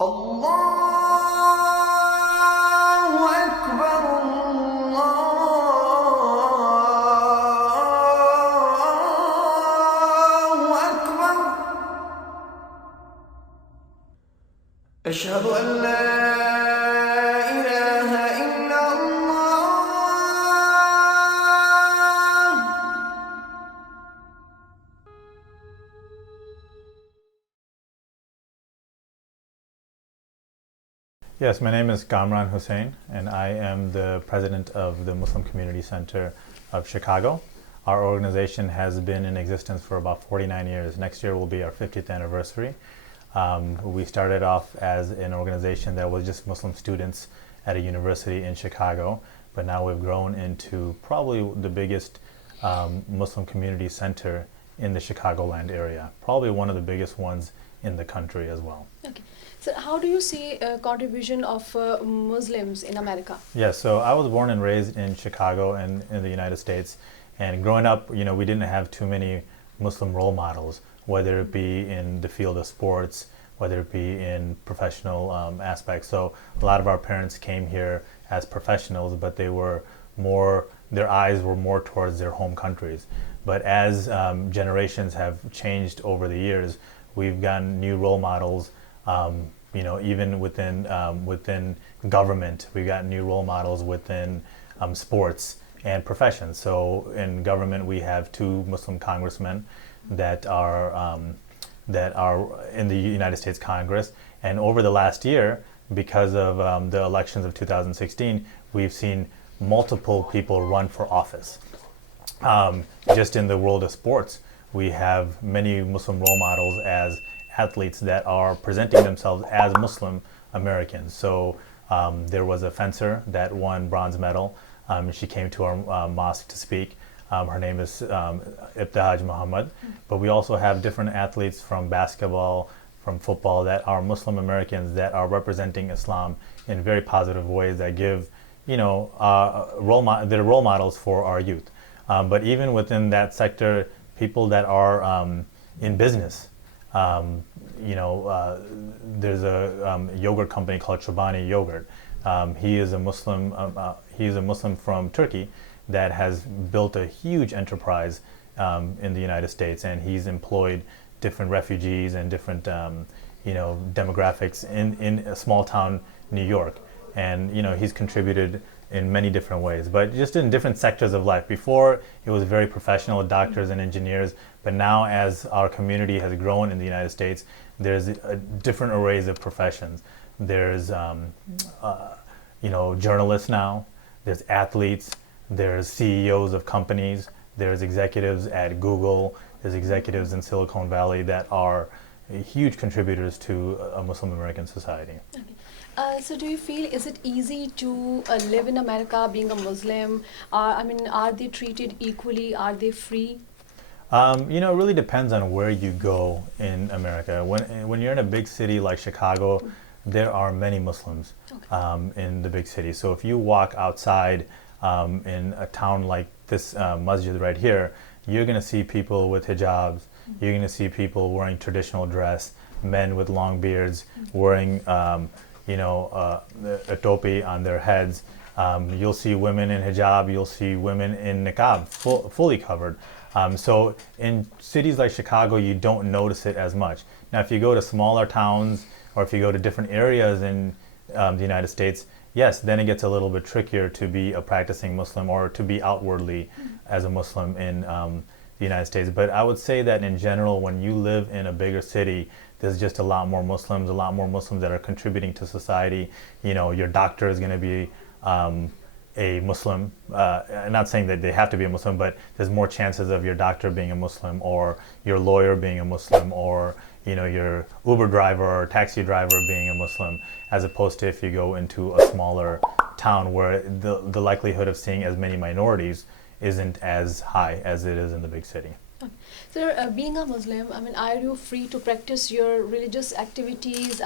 الله أكبر الله أكبر أشهد أن لا إله إلا الله. Yes, my name is Kamran Hussain, and I am the president of the Muslim Community Center of Chicago. Our organization has been in existence for about 49 years. Next year will be our 50th anniversary. We started off as an organization that was just Muslim students at a university in Chicago, but now we've grown into probably the biggest Muslim community center in the Chicagoland area, probably one of the biggest ones in the country as well. Okay. So how do you see contribution of Muslims in America? Yeah, so I was born and raised in Chicago and in the United States. And growing up, we didn't have too many Muslim role models, whether it be in the field of sports, whether it be in professional aspects. So a lot of our parents came here as professionals, but their eyes were more towards their home countries. But as generations have changed over the years, we've gotten new role models. Even within government, we've got new role models within sports and professions. So in government, we have two Muslim congressmen that are in the United States Congress. And over the last year, because of the elections of 2016, we've seen multiple people run for office. Just in the world of sports, we have many Muslim role models as athletes that are presenting themselves as Muslim Americans. So there was a fencer that won bronze medal. She came to our mosque to speak. Her name is Ibtihaj Muhammad. But we also have different athletes from basketball, from football, that are Muslim Americans that are representing Islam in very positive ways that give, they're role models for our youth. But even within that sector, people that are in business. There's a yogurt company called Chobani Yogurt. He is a Muslim from Turkey that has built a huge enterprise in the United States, and he's employed different refugees and different demographics in a small town New York. And he's contributed in many different ways, but just in different sectors of life. Before, it was very professional, doctors and engineers, but now as our community has grown in the United States, there's different arrays of professions. There's journalists now, there's athletes, there's CEOs of companies, there's executives at Google, there's executives in Silicon Valley that are huge contributors to a Muslim American society. Okay. So do you feel, is it easy to live in America being a Muslim? Are they treated equally? Are they free? It really depends on where you go in America. When you're in a big city like Chicago, there are many Muslims in the big city. So if you walk outside in a town like this masjid right here, you're going to see people with hijabs. You're going to see people wearing traditional dress, men with long beards, wearing a topi on their heads. You'll see women in hijab. You'll see women in niqab, fully covered. So in cities like Chicago, you don't notice it as much. Now, if you go to smaller towns or if you go to different areas in the United States, yes, then it gets a little bit trickier to be a practicing Muslim or to be outwardly as a Muslim in the United States. But I would say that in general, when you live in a bigger city, there's just a lot more Muslims that are contributing to society. Your doctor is going to be a Muslim. I'm not saying that they have to be a Muslim, but there's more chances of your doctor being a Muslim or your lawyer being a Muslim or your Uber driver or taxi driver being a Muslim, as opposed to if you go into a smaller town where the likelihood of seeing as many minorities isn't as high as it is in the big city. So being a Muslim, are you free to practice your religious activities?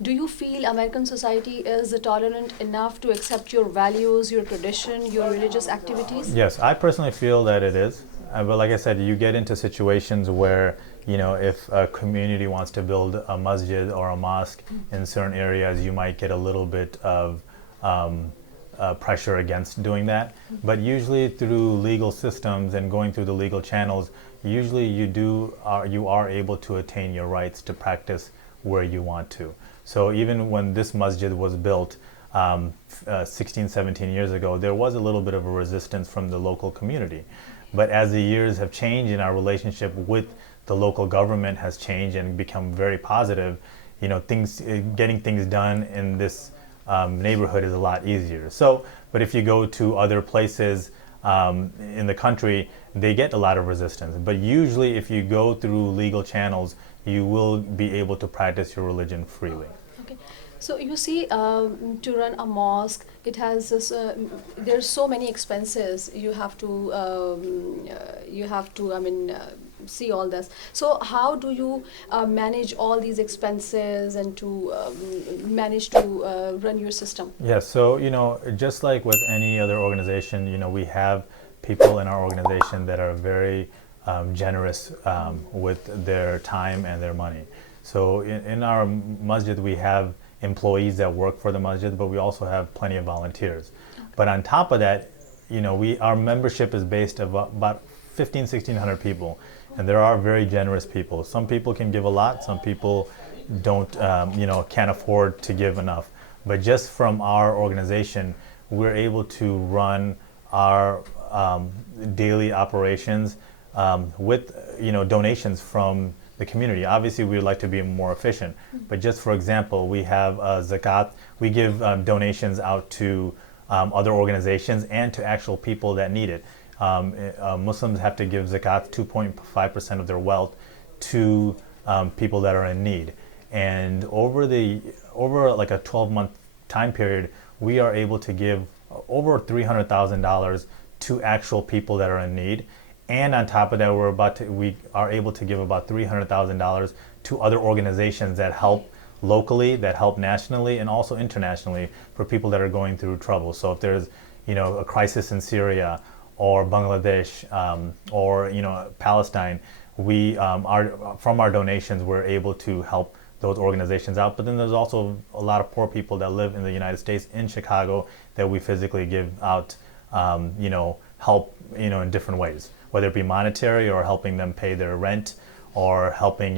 Do you feel American society is tolerant enough to accept your values, your tradition, your religious activities? Yes, I personally feel that it is. But like I said, you get into situations where if a community wants to build a masjid or a mosque in certain areas, you might get a little bit of pressure against doing that. But usually through legal systems and going through the legal channels, usually you are able to attain your rights to practice where you want to. So even when this masjid was built 16, 17 years ago, there was a little bit of a resistance from the local community. But as the years have changed and our relationship with the local government has changed and become very positive, getting things done in this neighborhood is a lot easier. So, but if you go to other places in the country, they get a lot of resistance. But usually if you go through legal channels, you will be able to practice your religion freely. Okay. So you see, to run a mosque, it has this, there's so many expenses. You have to, see all this. So how do you manage all these expenses and to manage to run your system? Yes, so just like with any other organization, we have people in our organization that are very generous with their time and their money. So in our masjid, we have employees that work for the masjid, but we also have plenty of volunteers. Okay. But on top of that, our membership is based of about 1,600 people, and there are very generous people. Some people can give a lot, some people don't, can't afford to give enough. But just from our organization, we're able to run our daily operations with donations from the community. Obviously, we'd like to be more efficient, but just for example, we have zakat. We give donations out to other organizations and to actual people that need it. Muslims have to give zakat, 2.5% of their wealth, to people that are in need. And over like a 12-month time period, we are able to give over $300,000 to actual people that are in need. And on top of that, we are able to give about $300,000 to other organizations that help locally, that help nationally, and also internationally for people that are going through trouble. So if there's, a crisis in Syria or Bangladesh or Palestine, we from our donations we're able to help those organizations out. But then there's also a lot of poor people that live in the United States, in Chicago, that we physically give out, help, in different ways, whether it be monetary or helping them pay their rent, or helping,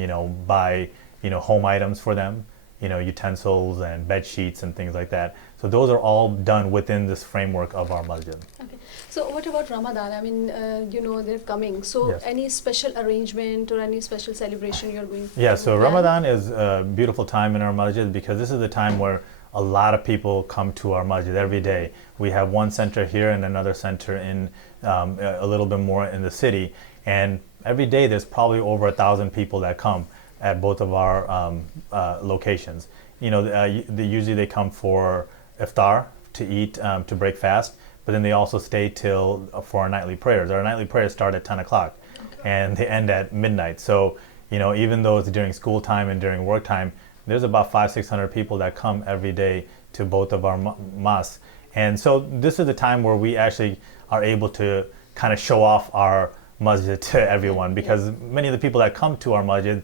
buy, home items for them, utensils and bed sheets and things like that. So those are all done within this framework of our masjid. Okay. So what about Ramadan? I mean, they're coming. So Yes. Any special arrangement or any special celebration you're going to Yeah, so Ramadan is a beautiful time in our masjid because this is the time where a lot of people come to our masjid every day. We have one center here and another center in a little bit more in the city. And every day there's probably over 1,000 people that come at both of our locations. Usually they come for iftar, to eat, to break fast, but then they also stay for our nightly prayers. Our nightly prayers start at 10 o'clock and they end at midnight. So, even though it's during school time and during work time, there's about 500-600 people that come every day to both of our mosques. And so this is the time where we actually are able to kind of show off our masjid to everyone, because many of the people that come to our masjid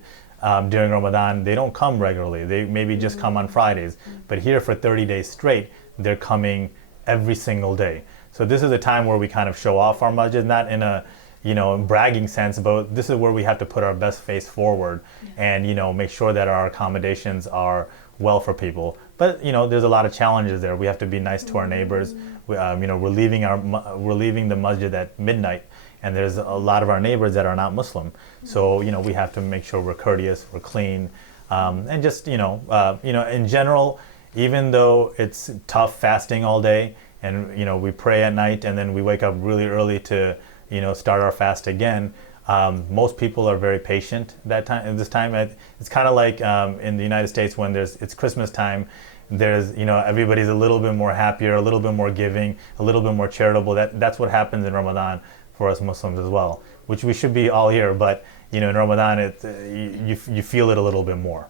during Ramadan, they don't come regularly. They maybe just come on Fridays. But here for 30 days straight, they're coming every single day. So this is a time where we kind of show off our masjid, not in a bragging sense, but this is where we have to put our best face forward and, make sure that our accommodations are well for people. But, there's a lot of challenges there. We have to be nice to our neighbors. We're leaving the masjid at midnight, and there's a lot of our neighbors that are not Muslim. So, we have to make sure we're courteous, we're clean, and just, in general, even though it's tough fasting all day, and, we pray at night, and then we wake up really early to, start our fast again. Most people are very patient this time. It's kind of like in the United States when it's Christmas time. There's, everybody's a little bit more happier, a little bit more giving, a little bit more charitable. That's what happens in Ramadan for us Muslims as well, which we should be all here. But, in Ramadan, you feel it a little bit more.